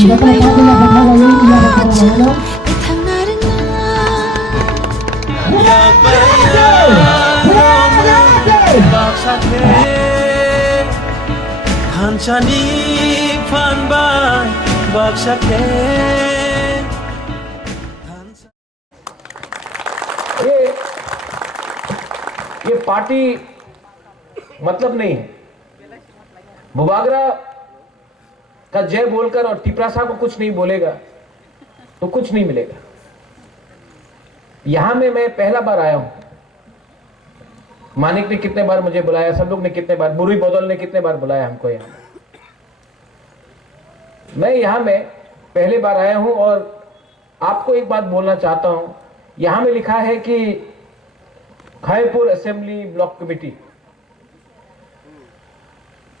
ये पार्टी मतलब नहीं है। बुबागरा का जय बोलकर और तिपरासा को कुछ नहीं बोलेगा तो कुछ नहीं मिलेगा। यहां में मैं पहला बार आया हूं। मानिक ने कितने बार मुझे बुलाया, सब लोग ने कितने बार, बुरी बदल ने कितने बार बुलाया हमको यहां। मैं यहां में पहले बार आया हूं और आपको एक बात बोलना चाहता हूं। यहां में लिखा है कि खैरपुर असेंबली ब्लॉक कमेटी,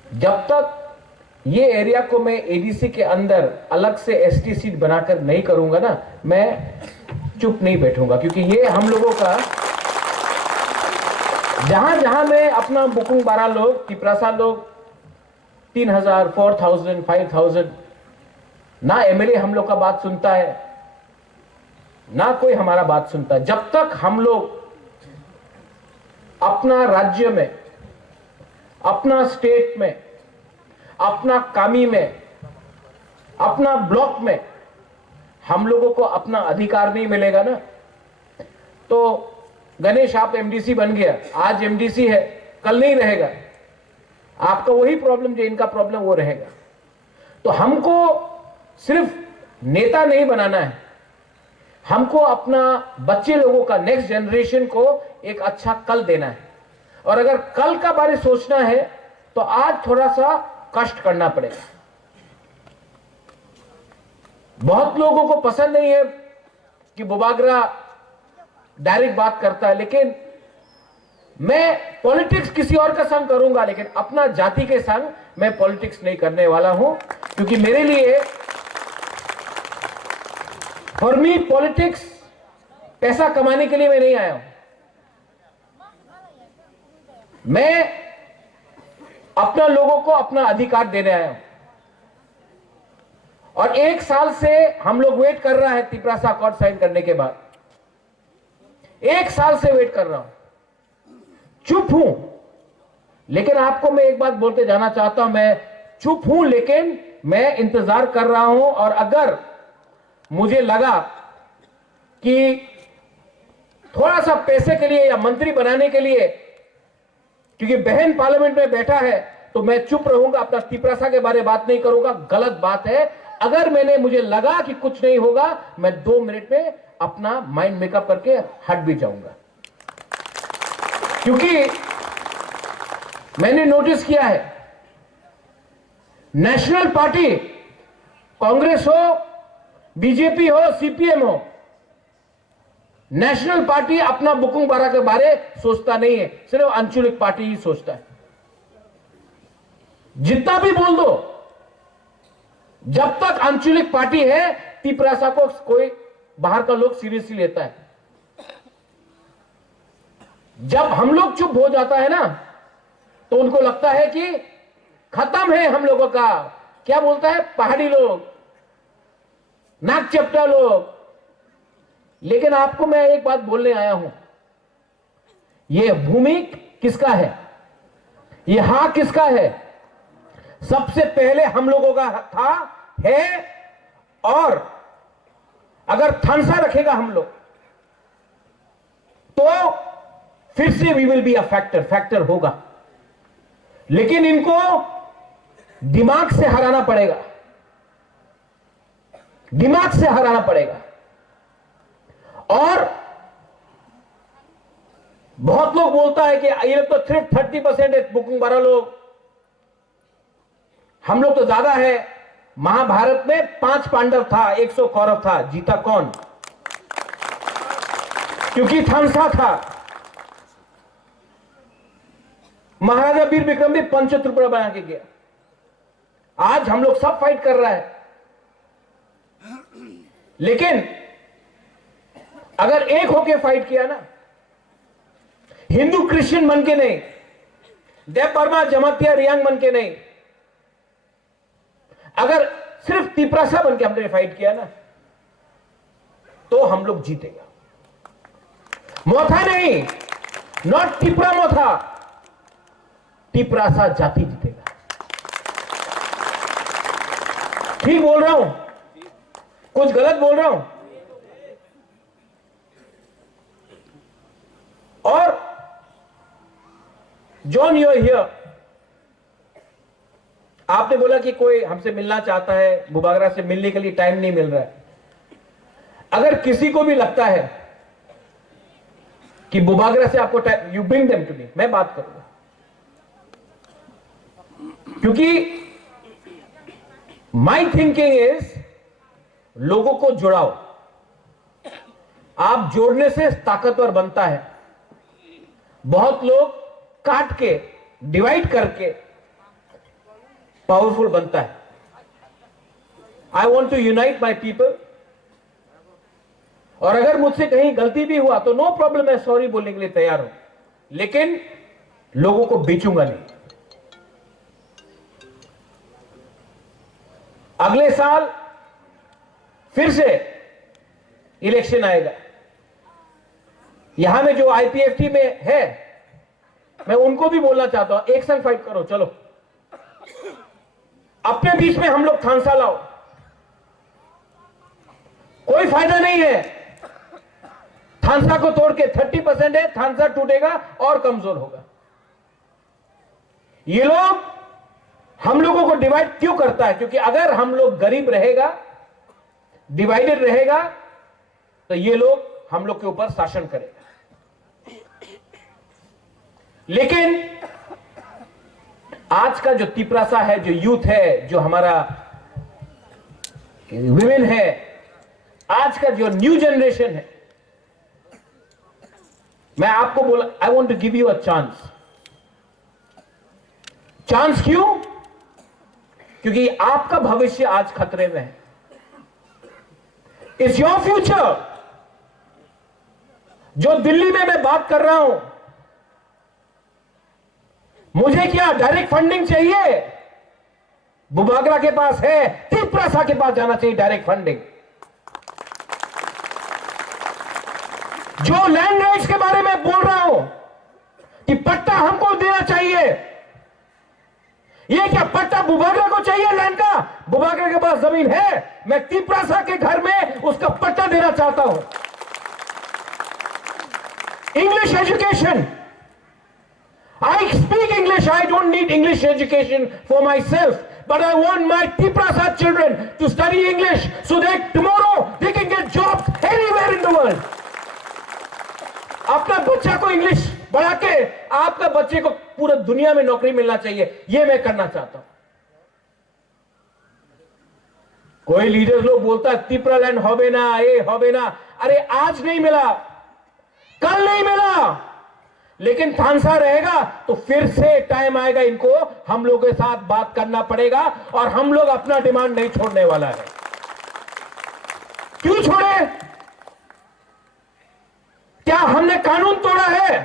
जब तक ये एरिया को मैं एडीसी के अंदर अलग से एसटी सीट बनाकर नहीं करूंगा ना, मैं चुप नहीं बैठूंगा। क्योंकि ये हम लोगों का, जहां जहां मैं अपना बुकुंग 12 लोग, तिपरासा लोग 3000, 4000, 5000, ना एमएलए हम लोग का बात सुनता है, ना कोई हमारा बात सुनता है। जब तक हम लोग अपना राज्य में, अपना स्टेट में, अपना कामी में, अपना ब्लॉक में हम लोगों को अपना अधिकार नहीं मिलेगा ना, तो गणेश आप एमडीसी बन गया, आज एमडीसी है, कल नहीं रहेगा। आपका वही प्रॉब्लम जो इनका प्रॉब्लम वो रहेगा। तो हमको सिर्फ नेता नहीं बनाना है, हमको अपना बच्चे लोगों का, नेक्स्ट जनरेशन को एक अच्छा कल देना है। और अगर कल का बारे सोचना है तो आज थोड़ा सा कष्ट करना पड़ेगा। बहुत लोगों को पसंद नहीं है कि बुबागरा डायरेक्ट बात करता है, लेकिन मैं पॉलिटिक्स किसी और का संग करूंगा, लेकिन अपना जाति के संग मैं पॉलिटिक्स नहीं करने वाला हूं। क्योंकि मेरे लिए, फॉर मी पॉलिटिक्स पैसा कमाने के लिए मैं नहीं आया हूं। मैं अपना लोगों को अपना अधिकार देने आया हूं। और 1 साल से हम लोग वेट कर रहा है तिपरासा अकॉर्ड साइन करने के बाद। 1 साल से वेट कर रहा हूं, चुप हूं। लेकिन आपको मैं एक बात बोलते जाना चाहता हूं, मैं चुप हूं लेकिन मैं इंतजार कर रहा हूं। और अगर मुझे लगा कि थोड़ा सा पैसे के लिए या मंत्री बनाने के लिए, क्योंकि बहन पार्लियामेंट में बैठा है, तो मैं चुप रहूंगा, अपना तिपरासा के बारे में बात नहीं करूंगा। गलत बात है। अगर मुझे लगा कि कुछ नहीं होगा, मैं 2 मिनट में अपना माइंड मेकअप करके हट भी जाऊंगा। क्योंकि मैंने नोटिस किया है, नेशनल पार्टी, कांग्रेस हो, बीजेपी हो, सीपीएम हो, नेशनल पार्टी अपना बुकुंग 12 के बारे सोचता नहीं है, सिर्फ आंचलिक पार्टी ही सोचता है। जितना भी बोल दो, जब तक आंचलिक पार्टी है, तिपरासा को कोई बाहर का लोग सीरियसली लेता है। जब हम लोग चुप हो जाता है ना, तो उनको लगता है कि खत्म है हम लोगों का। क्या बोलता है, पहाड़ी लोग, नाक चपटा लोग। लेकिन आपको मैं एक बात बोलने आया हूं, यह भूमि किसका है, यह हक किसका है? सबसे पहले हम लोगों का था, है। और अगर थानसा रखेगा हम लोग, तो फिर से we will be a factor होगा। लेकिन इनको दिमाग से हराना पड़ेगा, दिमाग से हराना पड़ेगा। और बहुत लोग बोलता है कि ये लोग तो सिर्फ 30% है, बुकिंग 12 लोग, हम लोग तो ज्यादा है। महाभारत में 5 पांडव था, 100 कौरव था, जीता कौन? क्योंकि थानसा था। महाराजा वीर विक्रम भी पंचतुर्पड़ा बना के गया। आज हम लोग सब फाइट कर रहा है, लेकिन अगर एक होके फाइट किया ना, हिंदू क्रिश्चियन बन के नहीं, देव वर्मा जमातिया रियांग बन के नहीं, अगर सिर्फ तिपरासा बन के हमने फाइट किया ना, तो हम लोग जीतेगा। मोथा नहीं, नॉट टिपरा मोथा, तिपरासा जाति जीतेगा। ठीक बोल रहा हूं? कुछ गलत बोल रहा हूं? और जॉन यू हियर, आपने बोला कि कोई हमसे मिलना चाहता है, बुबागरा से मिलने के लिए टाइम नहीं मिल रहा है। अगर किसी को भी लगता है कि बुबागरा से आपको time, you bring them to me, मैं बात करूंगा। क्योंकि माई थिंकिंग इज लोगों को जुड़ाओ, आप जोड़ने से ताकतवर बनता है। बहुत लोग काट के, डिवाइड करके पावरफुल बनता है। I want to unite my people. और अगर मुझसे कहीं गलती भी हुआ तो नो प्रॉब्लम, मैं सॉरी बोलने के लिए तैयार हूं, लेकिन लोगों को बेचूंगा नहीं। अगले साल फिर से इलेक्शन आएगा। यहां में जो आईपीएफटी में है, मैं उनको भी बोलना चाहता हूं, एक संग फाइट करो, चलो अपने बीच में हम लोग थानसा लाओ। कोई फायदा नहीं है थानसा को तोड़ के, 30% है, थानसा टूटेगा और कमजोर होगा। ये लोग हम लोगों को डिवाइड क्यों करता है? क्योंकि अगर हम लोग गरीब रहेगा, डिवाइडेड रहेगा, तो ये लोग हम लोग के ऊपर शासन करेगा। लेकिन आज का जो तिपरासा है, जो यूथ है, जो हमारा विमेन है, आज का जो न्यू जनरेशन है, मैं आपको बोला, I want to give you a chance. Chance क्यों? क्योंकि आपका भविष्य आज खतरे में है। It's your future. जो दिल्ली में मैं बात कर रहा हूं, मुझे क्या डायरेक्ट फंडिंग चाहिए? बुबागरा के पास है, तिपरासा के पास जाना चाहिए डायरेक्ट फंडिंग। जो लैंड राइट्स के बारे में बोल रहा हूं कि पट्टा हमको देना चाहिए, ये क्या पट्टा बुबागरा को चाहिए लैंड का? बुबागरा के पास जमीन है, मैं तिपरासा के घर में उसका पट्टा देना चाहता हूं। English education, I speak English, I don't need English education for myself, but I want my Tiprasa children to study English so that tomorrow they can get jobs anywhere in the world. अपना बच्चा को English बढ़ा के आपका बच्चे को पूरे दुनिया में नौकरी मिलना चाहिए, ये मैं करना चाहता हूं। कोई लीडर लोग बोलता है तिपरा लैंड होबे ना, ये होबे ना। अरे आज नहीं मिला, कल नहीं मिला, लेकिन थानसा रहेगा तो फिर से टाइम आएगा, इनको हम लोगों के साथ बात करना पड़ेगा और हम लोग अपना डिमांड नहीं छोड़ने वाला है। क्यों छोड़े? क्या हमने कानून तोड़ा है?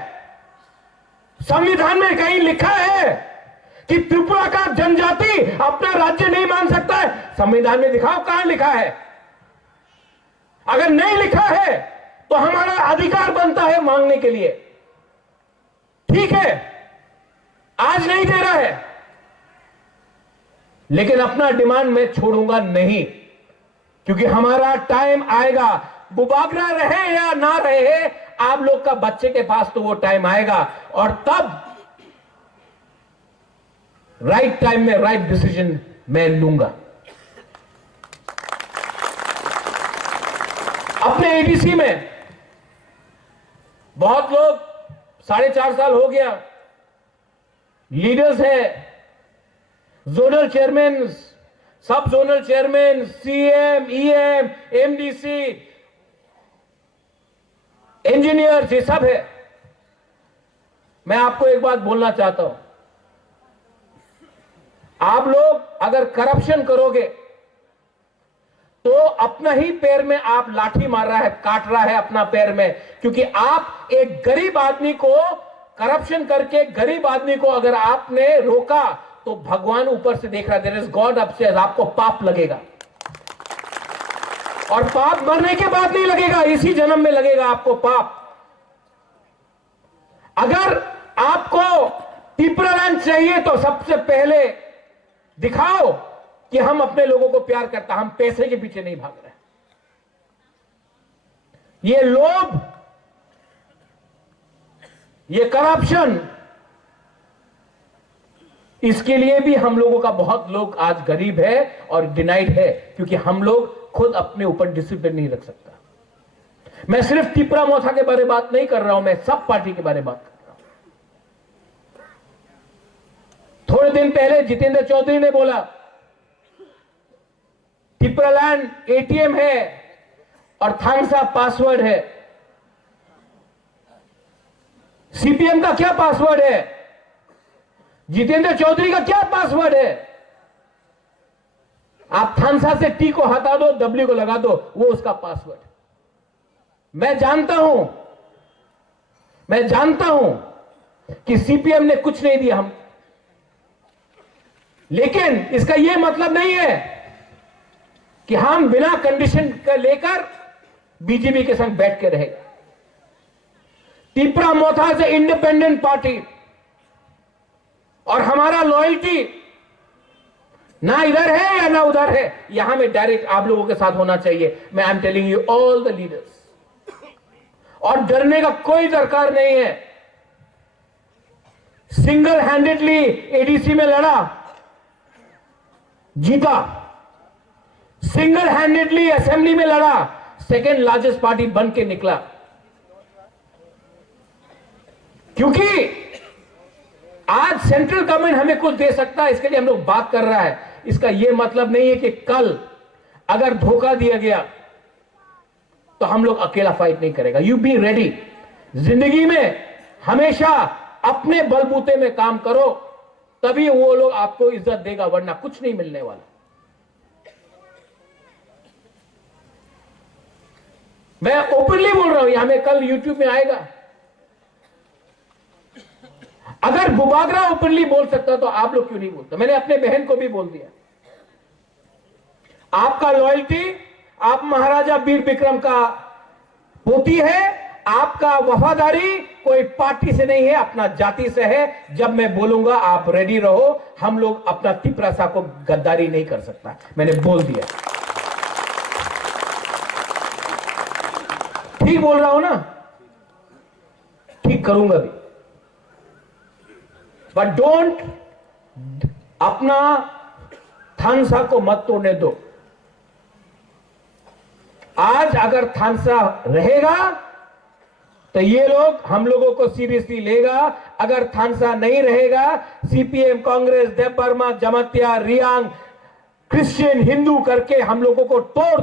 संविधान में कहीं लिखा है कि त्रिपुरा का जनजाति अपना राज्य नहीं मान सकता है? संविधान में दिखाओ कहां लिखा है। अगर नहीं लिखा है तो हमारा अधिकार बनता है मांगने के लिए। ठीक है, आज नहीं दे रहा है, लेकिन अपना डिमांड मैं छोड़ूंगा नहीं, क्योंकि हमारा टाइम आएगा। बुबागरा रहे या ना रहे, आप लोग का बच्चे के पास तो वो टाइम आएगा, और तब राइट टाइम में राइट डिसीजन मैं लूंगा। अपने एडीसी में बहुत लोग 4.5 साल हो गया लीडर्स हैं, जोनल चेयरमैन, सब zonal chairman, CM, EM, MDC, engineer, ये सब है। मैं आपको एक बात बोलना चाहता हूं, आप लोग अगर करप्शन करोगे तो अपना ही पैर में आप लाठी मार रहा है, काट रहा है अपना पैर में, क्योंकि आप एक गरीब आदमी को करप्शन करके, गरीब आदमी को अगर आपने रोका तो भगवान ऊपर से देख रहा है, देयर इज गॉड अपस्टेयर्स, आपको पाप लगेगा। और पाप मरने के बाद नहीं लगेगा, इसी जन्म में लगेगा आपको पाप। अगर आपको तिपरालैंड चाहिए तो सबसे पहले दिखाओ कि हम अपने लोगों को प्यार करता, हम पैसे के पीछे नहीं भाग रहे। ये लोभ, ये करप्शन, इसके लिए भी हम लोगों का बहुत लोग आज गरीब है और डिनाइड है, क्योंकि हम लोग खुद अपने ऊपर डिसिप्लिन नहीं रख सकता। मैं सिर्फ तिपरा मोथा के बारे में बात नहीं कर रहा हूं, मैं सब पार्टी के बारे में बात कर रहा हूं। थोड़े दिन पहले जितेंद्र चौधरी ने बोला तिपरालैंड एटीएम है और थांगसा पासवर्ड है। सीपीएम का क्या पासवर्ड है? जितेंद्र चौधरी का क्या पासवर्ड है? आप थांसा से टी को हटा दो, डब्ल्यू को लगा दो, वो उसका पासवर्ड। मैं जानता हूं कि सीपीएम ने कुछ नहीं दिया हम, लेकिन इसका यह मतलब नहीं है कि हम बिना कंडीशन का लेकर बीजेपी के संग बैठ के रहेगा। तिपरा मोथा से इंडिपेंडेंट पार्टी, और हमारा लॉयल्टी ना इधर है या ना उधर है, यहां में डायरेक्ट आप लोगों के साथ होना चाहिए। मैं I am telling you all the leaders, और डरने का कोई दरकार नहीं है। सिंगल हैंडेडली एडीसी में लड़ा, जीता। सिंगल हैंडेडली असेंबली में लड़ा, सेकेंड लार्जेस्ट पार्टी बन के निकला। क्योंकि आज सेंट्रल गवर्नमेंट हमें कुछ दे सकता है, इसके लिए हम लोग बात कर रहा है। इसका यह मतलब नहीं है कि कल अगर धोखा दिया गया तो हम लोग अकेला फाइट नहीं करेगा। You be ready. जिंदगी में हमेशा अपने बलबूते में काम करो, तभी वो लोग आपको इज्जत देगा, वरना कुछ नहीं मिलने वाला। मैं ओपनली बोल रहा हूं, यहां में कल यूट्यूब में आएगा। अगर बुबागरा ओपनली बोल सकता तो आप लोग क्यों नहीं बोलते? मैंने अपने बहन को भी बोल दिया, आपका लॉयल्टी, आप महाराजा वीर विक्रम का पोती है, आपका वफादारी कोई पार्टी से नहीं है, अपना जाति से है। जब मैं बोलूंगा आप रेडी रहो। हम लोग अपना तिपरासा को गद्दारी नहीं कर सकता, मैंने बोल दिया। ठीक बोल रहा हूं ना? ठीक करूंगा भी, बट डोंट अपना थानसा को मत तोड़ने दो। आज अगर थानसा रहेगा तो ये लोग हम लोगों को सीरियसली लेगा। अगर थानसा नहीं रहेगा, सीपीएम, कांग्रेस, देव वर्मा, जमातिया, रियांग, क्रिश्चियन, हिंदू करके हम लोगों को तोड़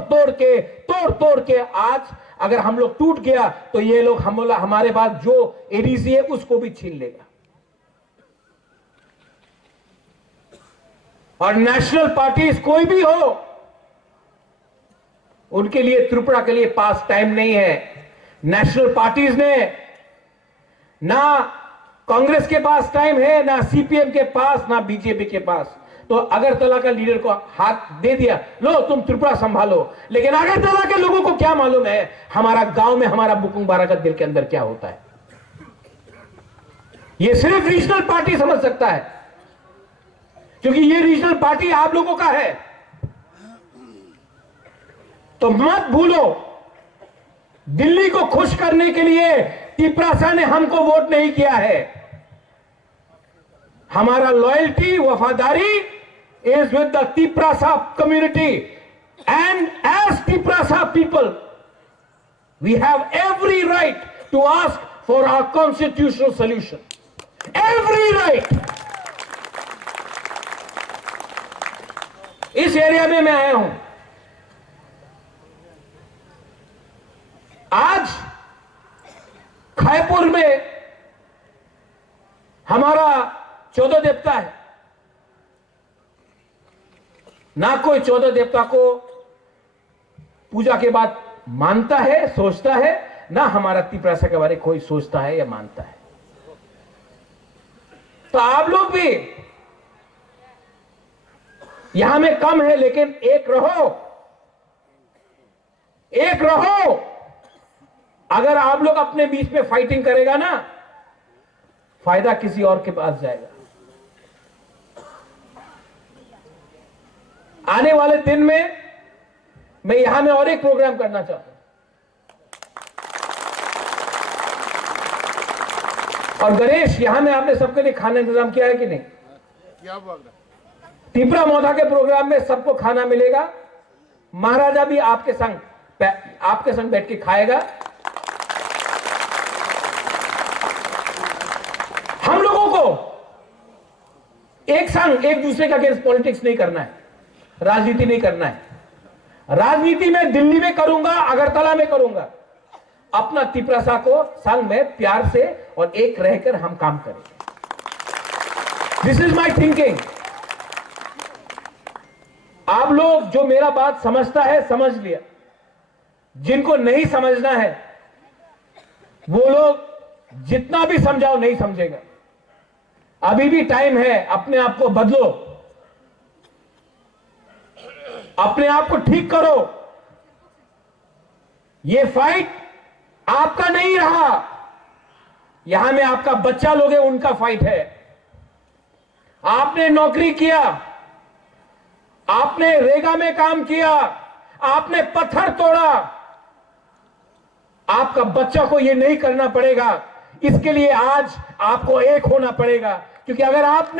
तोड़ के आज अगर हम लोग टूट गया तो ये लोग हमारे पास जो एडीसी है उसको भी छीन लेगा। और नेशनल पार्टीज कोई भी हो, उनके लिए त्रिपुरा के लिए पास टाइम नहीं है। नेशनल पार्टीज ने ना कांग्रेस के पास टाइम है, ना सीपीएम के पास, ना बीजेपी के पास। तो अगरतला का लीडर को हाथ दे दिया, लो तुम त्रिपुरा संभालो। लेकिन अगरतला के लोगों को क्या मालूम है हमारा गांव में, हमारा बुकुंग बारागत दिल के अंदर क्या होता है। ये सिर्फ रीजनल पार्टी समझ सकता है, क्योंकि ये रीजनल पार्टी आप लोगों का है। तो मत भूलो, दिल्ली को खुश करने के लिए तिपरासा ने हमको वोट नहीं किया है। हमारा लॉयल्टी, वफादारी is with the Tiprasa community, and as Tiprasa people we have every right to ask for our constitutional solution. Every right. इस एरिया में मैं आया हूं। आज खायपुर में हमारा 14 देवता है, ना कोई 14 देवता को पूजा के बाद मानता है, सोचता है, ना हमारा तिपरासा के बारे में कोई सोचता है या मानता है। तो आप लोग भी यहां में कम है, लेकिन एक रहो, एक रहो। अगर आप लोग अपने बीच में फाइटिंग करेगा ना, फायदा किसी और के पास जाएगा। आने वाले दिन में मैं यहां में और एक प्रोग्राम करना चाहता हूं। और गणेश, यहां में आपने सबके लिए खाना इंतजाम किया है कि नहीं? तिपरा मौधा के प्रोग्राम में सबको खाना मिलेगा। महाराजा भी आपके संग बैठ के खाएगा। हम लोगों को एक संग एक दूसरे का अगेंस्ट पॉलिटिक्स नहीं करना है, राजनीति नहीं करना है। राजनीति में दिल्ली में करूंगा, अगरतला में करूंगा। अपना तिपरासा को संग में प्यार से और एक रहकर हम काम करेंगे। This is my thinking. आप लोग जो मेरा बात समझता है समझ लिया, जिनको नहीं समझना है वो लोग जितना भी समझाओ नहीं समझेगा। अभी भी टाइम है, अपने आप को बदलो, अपने आप को ठीक करो। ये फाइट आपका नहीं रहा, यहां में आपका बच्चा लोग है, उनका फाइट है। आपने नौकरी किया, आपने रेगा में काम किया, आपने पत्थर तोड़ा, आपका बच्चा को यह नहीं करना पड़ेगा। इसके लिए आज आपको एक होना पड़ेगा, क्योंकि अगर आप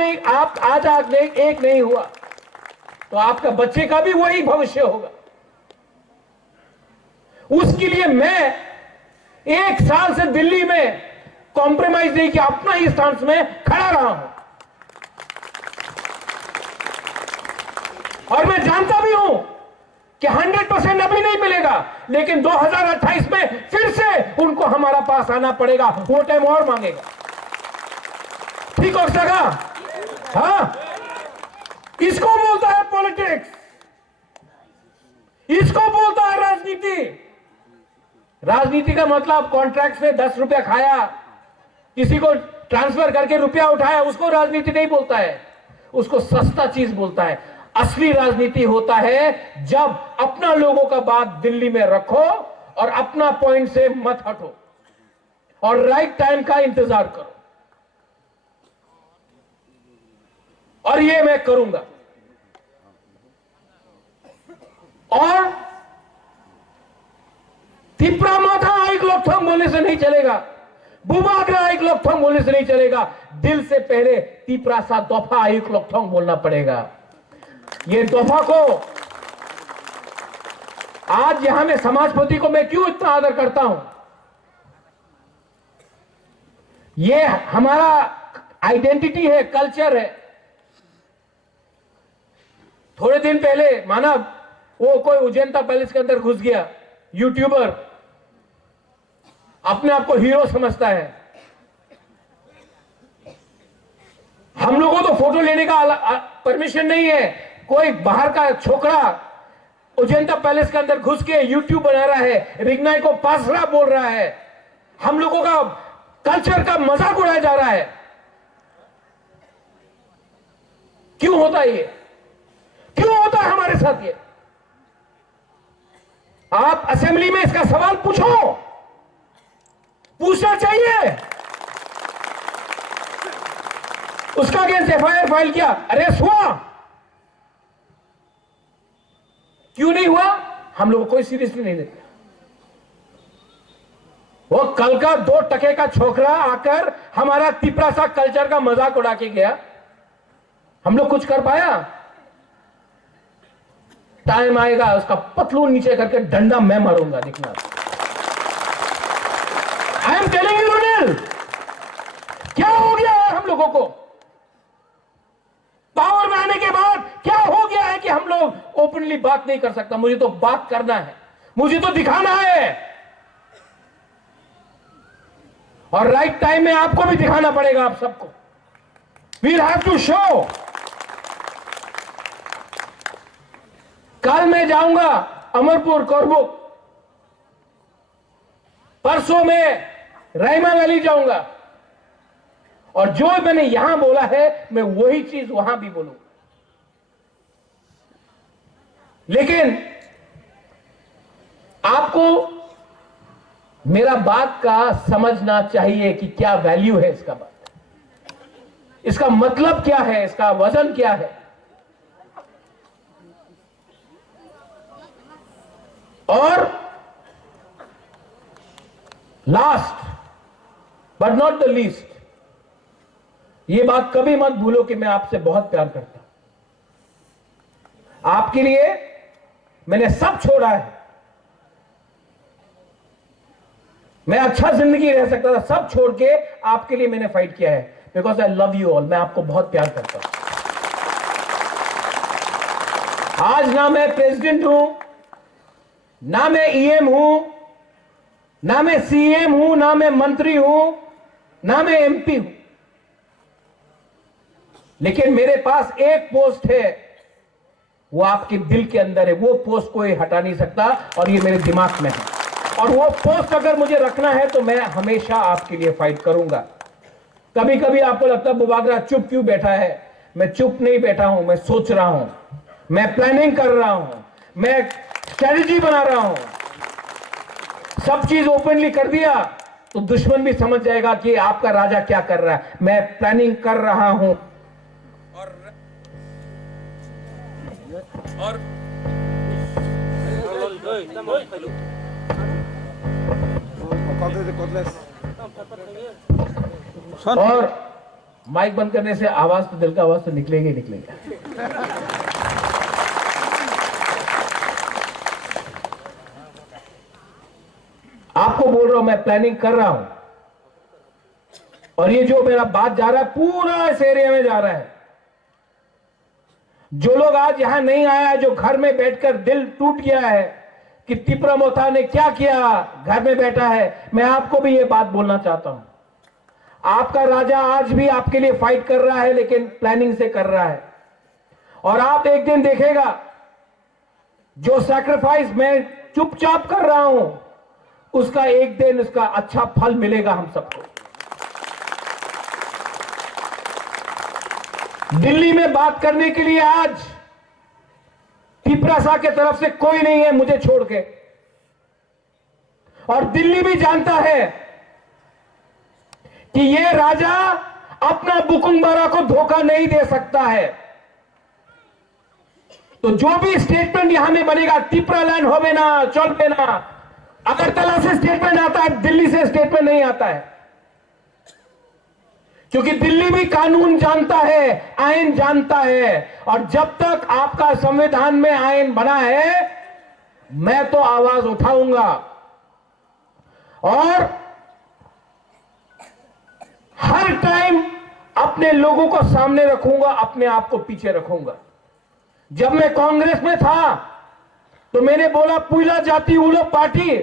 आज एक नहीं हुआ तो आपका बच्चे का भी वही भविष्य होगा। उसके लिए मैं एक साल से दिल्ली में कॉम्प्रोमाइज नहीं किया, अपना ही स्टांस में खड़ा रहा हूं। और मैं जानता भी हूं कि 100% अभी नहीं मिलेगा, लेकिन 2028 में फिर से उनको हमारा पास आना पड़ेगा, वो टाइम और मांगेगा। ठीक हो सका? हाँ, इसको बोलता है पॉलिटिक्स, इसको बोलता है राजनीति। राजनीति का मतलब कॉन्ट्रैक्ट से 10 रुपया खाया, किसी को ट्रांसफर करके रुपया उठाया, उसको राजनीति नहीं बोलता है, उसको सस्ता चीज बोलता है। असली राजनीति होता है जब अपना लोगों का बात दिल्ली में रखो और अपना पॉइंट से मत हटो और राइट टाइम का इंतजार करो। और ये मैं करूंगा। और तिपरा माथा एक लोकथम बोलने से नहीं चलेगा, बुबागरा एक लोकथम बोलने से नहीं चलेगा। दिल से पहले तिपरासा दफा एक लोकथम बोलना पड़ेगा। ये दफा को आज यहां में समाजपति को मैं क्यों इतना आदर करता हूं? ये हमारा आइडेंटिटी है, कल्चर है। थोड़े दिन पहले माना वो कोई उजैनता पैलेस के अंदर घुस गया, यूट्यूबर अपने आप को हीरो समझता है। हम लोगों को तो फोटो लेने का परमिशन नहीं है। कोई बाहर का छोकरा उजैनता पैलेस के अंदर घुस के यूट्यूब बना रहा है, रिग्नाई को पासरा बोल रहा है, हम लोगों का कल्चर का मजाक उड़ाया जा रहा है। क्यों होता है ये? क्यों होता है हमारे साथ ये? आप असेंबली में इसका सवाल पूछो, पूछना चाहिए। उसका अगेंस्ट एफआईआर फाइल किया, अरेस्ट हुआ, क्यों नहीं हुआ? हम लोग कोई सीरियसली नहीं लेते। वो कल का 2 टके का छोकरा आकर हमारा तिपरासा कल्चर का मजाक उड़ा के गया, हम लोग कुछ कर पाया? टाइम आएगा उसका पतलून नीचे करके डंडा मैं मारूंगा, देखना। आई एम टेलिंग यू रुनिल, क्या हो गया है हम लोगों को? पावर में आने के बाद क्या हो गया है कि हम लोग ओपनली बात नहीं कर सकता? मुझे तो बात करना है, मुझे तो दिखाना है, और राइट टाइम में आपको भी दिखाना पड़ेगा। आप सबको वील हैव टू शो। कल मैं जाऊंगा अमरपुर, कोरबुक, परसों में रहीमा वैली जाऊंगा, और जो मैंने यहां बोला है मैं वही चीज वहां भी बोलूंगा। लेकिन आपको मेरा बात का समझना चाहिए कि क्या वैल्यू है इसका बात, इसका मतलब क्या है, इसका वजन क्या है। और last but not the least, ये बात कभी मत भूलो कि मैं आपसे बहुत प्यार करता हूं। आपके लिए मैंने सब छोड़ा है। मैं अच्छा जिंदगी रह सकता था, सब छोड़ के आपके लिए मैंने फाइट किया है, because I love you all. मैं आपको बहुत प्यार करता हूं। आज ना मैं प्रेसिडेंट हूं, ना मैं ईएम हूं, ना मैं सीएम हूं, ना मैं मंत्री हूं, ना मैं एमपी हूं, लेकिन मेरे पास एक पोस्ट है, वो आपके दिल के अंदर है। वो पोस्ट कोई हटा नहीं सकता और ये मेरे दिमाग में है। और वो पोस्ट अगर मुझे रखना है तो मैं हमेशा आपके लिए फाइट करूंगा। कभी कभी आपको लगता है बुबागरा चुप क्यों बैठा है? मैं चुप नहीं बैठा हूं, मैं सोच रहा हूं, मैं प्लानिंग कर रहा हूं, मैं स्ट्रेटजी बना रहा हूं। सब चीज ओपनली कर दिया तो दुश्मन भी समझ जाएगा कि आपका राजा क्या कर रहा है। मैं प्लानिंग कर रहा हूं और माइक बंद करने से आवाज तो, दिल का आवाज तो निकलेगी ही निकलेगी। आपको बोल रहा हूं, मैं प्लानिंग कर रहा हूं और ये जो मेरा बात जा रहा है पूरा इस एरिया में जा रहा है। जो लोग आज यहां नहीं आया है, जो घर में बैठकर दिल टूट गया है कि तिपरा मोथा ने क्या किया, घर में बैठा है, मैं आपको भी ये बात बोलना चाहता हूं। आपका राजा आज भी आपके लिए फाइट कर रहा है, लेकिन प्लानिंग से कर रहा है। और आप एक दिन देखेगा जो सैक्रिफाइस मैं चुपचाप कर रहा हूं, उसका एक दिन उसका अच्छा फल मिलेगा हम सबको। दिल्ली में बात करने के लिए आज तिपरासा के तरफ से कोई नहीं है मुझे छोड़ के। और दिल्ली भी जानता है कि ये राजा अपना बुकुंबारा को धोखा नहीं दे सकता है। तो जो भी स्टेटमेंट यहां में बनेगा, तिपरा लैंड हो ना, चल पे ना, अगरतला से स्टेटमेंट आता है, दिल्ली से स्टेटमेंट नहीं आता है। क्योंकि दिल्ली भी कानून जानता है, आईन जानता है। और जब तक आपका संविधान में आईन बना है, मैं तो आवाज उठाऊंगा और हर टाइम अपने लोगों को सामने रखूंगा, अपने आप को पीछे रखूंगा। जब मैं कांग्रेस में था तो मैंने बोला पुइला जाति उलो पार्टी,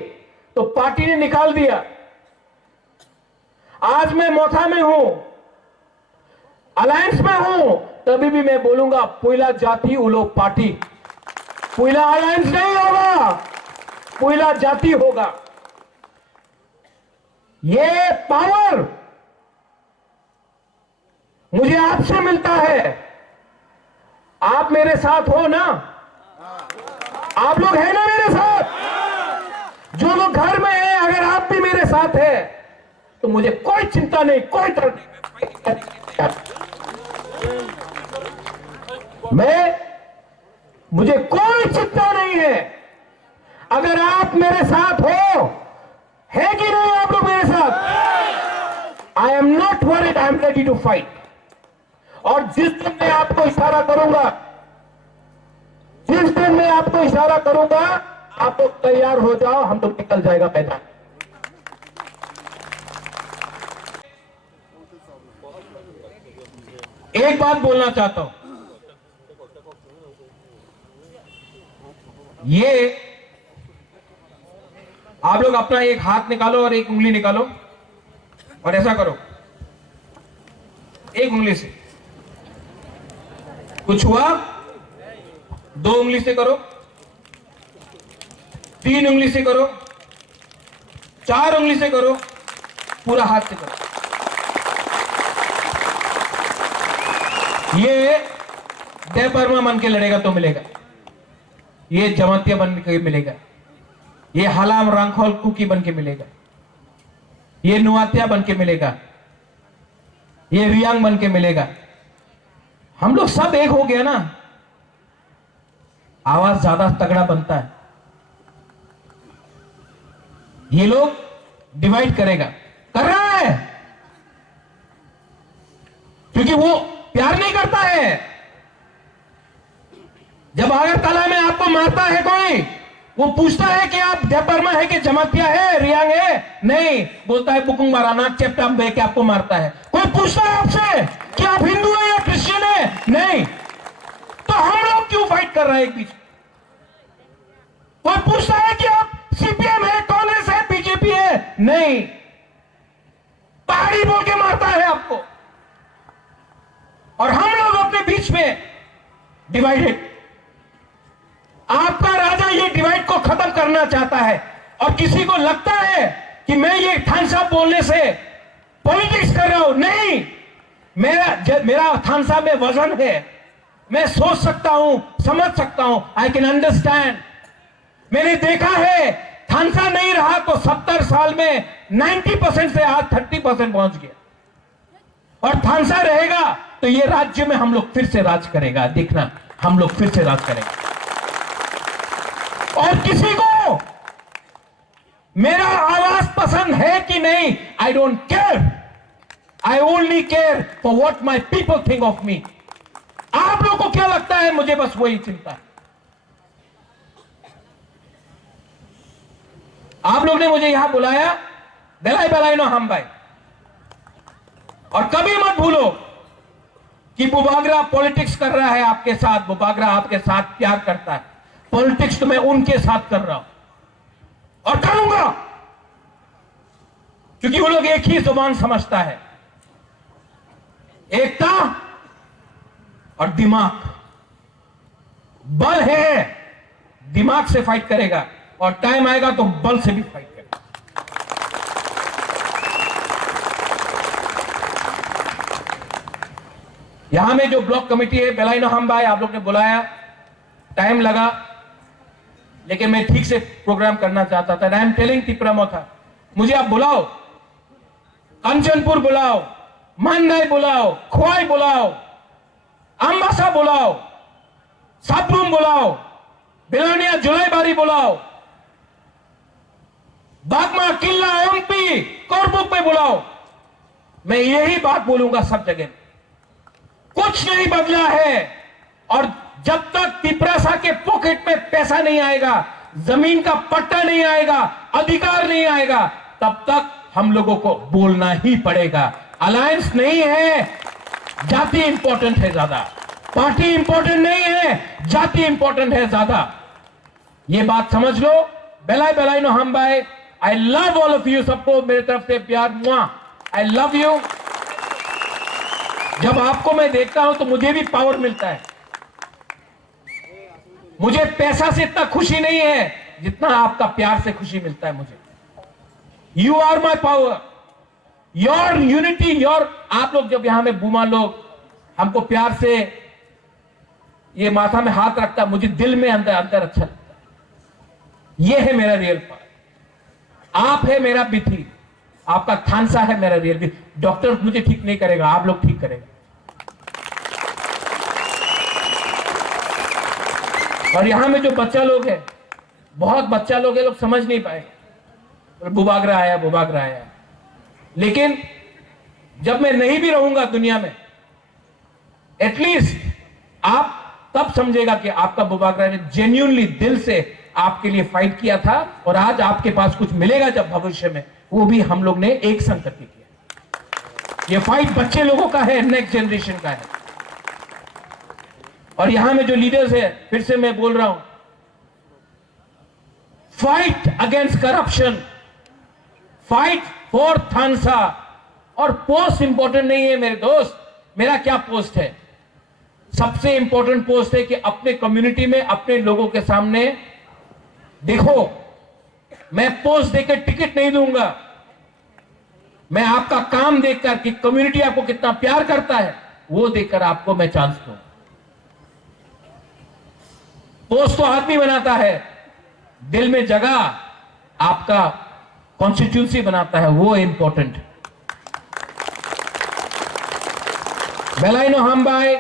तो पार्टी ने निकाल दिया। आज मैं मोथा में हूं, अलायंस में हूं, तभी भी मैं बोलूंगा पुइला जाति उलो पार्टी। पुइला अलायंस नहीं होगा, पुइला जाति होगा। ये पावर मुझे आपसे मिलता है। आप मेरे साथ हो ना? आप लोग हैं ना मेरे साथ? जो लोग घर में हैं, अगर आप भी मेरे साथ हैं तो मुझे कोई चिंता नहीं, कोई डर नहीं, मुझे कोई चिंता नहीं है। अगर आप मेरे साथ हो, है कि नहीं आप लोग मेरे साथ? I am not worried, I am ready to fight. और जिस दिन मैं आपको इशारा करूंगा, जिस दिन मैं आपको इशारा करूंगा, आप लोग तैयार हो जाओ, हम लोग निकल जाएगा मैदान। एक बात बोलना चाहता हूं, ये आप लोग अपना एक हाथ निकालो और एक उंगली निकालो और ऐसा करो, एक उंगली से। कुछ हुआ? दो उंगली से करो, तीन उंगली से करो, चार उंगली से करो, पूरा हाथ से करो। ये जय परमा मन के लड़ेगा तो मिलेगा। ये जमातिया बन के मिलेगा, ये हलाम रंगखोल कुकी बन के मिलेगा, ये नुआतिया बन के मिलेगा, ये रियांग बन के मिलेगा। हम लोग सब एक हो गया ना, आवाज ज्यादा तगड़ा बनता है। ये लोग डिवाइड करेगा, कर रहा है, क्योंकि वो प्यार नहीं करता है। जब अगरतला में आपको मारता है कोई, वो पूछता है कि आप देवबर्मा है कि जमातिया है, रियांग है? नहीं, बोलता है बुकुंग माराना चेप्टाम दे के आपको मारता है। कोई पूछता है आपसे कि आप हिंदू है या क्रिश्चियन है? नहीं। तो हम लोग क्यों फाइट कर रहे हैं एक बीच? कोई पूछता है कि आप सीपीएम है, कांग्रेस है, बीजेपी है? नहीं, पहाड़ी बोल के मारता है आपको। और हम लोग अपने बीच में डिवाइडेड। आपका राजा ये डिवाइड को खत्म करना चाहता है, और किसी को लगता है कि मैं ये थानसा बोलने से पॉलिटिक्स कर रहा हूं। नहीं, मेरा थानसा में वजन है, मैं सोच सकता हूं, समझ सकता हूं, आई कैन अंडरस्टैंड। मैंने देखा है थानसा नहीं रहा तो 70 साल में 90% से आज 30% पहुंच गया, और थानसा रहेगा तो ये राज्य में हम लोग फिर से राज करेगा। देखना, हम लोग फिर से राज करेंगे। और किसी को मेरा आवाज पसंद है कि नहीं, I don't care. I only care for what my people think of me. आप लोगों को क्या लगता है, मुझे बस वही चिंता है। आप लोग ने मुझे यहां बुलाया, बेलाई बेलाई नो हम भाई, और कभी मत भूलो कि बुबागरा पॉलिटिक्स कर रहा है आपके साथ। बुबागरा आपके साथ प्यार करता है, पॉलिटिक्स तो मैं उनके साथ कर रहा हूं और करूंगा, क्योंकि वो लोग एक ही जुबान समझता है, एकता और दिमाग। बल है, दिमाग से फाइट करेगा, और टाइम आएगा तो बल से भी फाइट करेगा। यहां में जो ब्लॉक कमेटी है बेलाइनो हम भाई, आप लोग ने बुलाया, टाइम लगा, लेकिन मैं ठीक से प्रोग्राम करना चाहता था। आई एम टेलिंग तिपरामो था, मुझे आप बुलाओ, कंचनपुर बुलाओ, मानदाई बुलाओ, खोवाई बुलाओ, अम्बासा बुलाओ, साबरूम बुलाओ, बिलानिया जुलाईबारी बुलाओ, बागमा, किल्ला, एमपी, कोरबुक में बुलाओ। मैं यही बात बोलूंगा सब जगह, कुछ नहीं बदला है। और जब तक तिपरासा के पॉकेट में पैसा नहीं आएगा, जमीन का पट्टा नहीं आएगा, अधिकार नहीं आएगा, तब तक हम लोगों को बोलना ही पड़ेगा। अलायंस नहीं है, जाति इंपॉर्टेंट है ज्यादा, पार्टी इंपॉर्टेंट नहीं है, जाति इंपॉर्टेंट है ज्यादा। ये बात समझ लो। बेलाई बेलाई नो हम भाई, I love all of you, सबको मेरी तरफ से प्यार, मुआ, आई लव यू। जब आपको मैं देखता हूं तो मुझे भी पावर मिलता है। मुझे पैसा से इतना खुशी नहीं है जितना आपका प्यार से खुशी मिलता है मुझे। You are my power, your unity, your. आप लोग जब यहां में बूमा लोग हमको प्यार से ये माथा में हाथ रखता, मुझे दिल में अंदर अंदर अच्छा लगता है। ये है मेरा रियल पावर। आप है मेरा बिथी, आपका थानसा है मेरा रियल बिथी। डॉक्टर मुझे ठीक नहीं करेगा, आप लोग ठीक करेंगे। और यहां में जो बच्चा लोग है, बहुत बच्चा लोग है, लोग समझ नहीं पाएगा, बुबागरा आया, बुबागरा आया। लेकिन जब मैं नहीं भी रहूंगा दुनिया में, एटलीस्ट आप तब समझेगा कि आपका बुबागरा ने जेन्युइनली दिल से आपके लिए फाइट किया था, और आज आपके पास कुछ मिलेगा जब भविष्य में, वो भी हम लोग ने एक संग करके किया। ये फाइट बच्चे लोगों का है, नेक्स्ट जनरेशन का है। और यहां में जो लीडर्स है, फिर से मैं बोल रहा हूं, fight against corruption, fight for थानसा। और पोस्ट इंपॉर्टेंट नहीं है मेरे दोस्त, मेरा क्या पोस्ट है? सबसे इंपॉर्टेंट पोस्ट है कि अपने कम्युनिटी में अपने लोगों के सामने देखो, मैं पोस्ट देकर टिकट नहीं दूंगा, मैं आपका काम देखकर कि कम्युनिटी आपको कितना प्यार करता है, वो देखकर आपको मैं चांस दूं। पोस्ट तो आदमी बनाता है, दिल में जगह आपका कॉन्स्टिट्यूंसी बनाता है, वो इंपॉर्टेंट। बेलाइनो हम बाय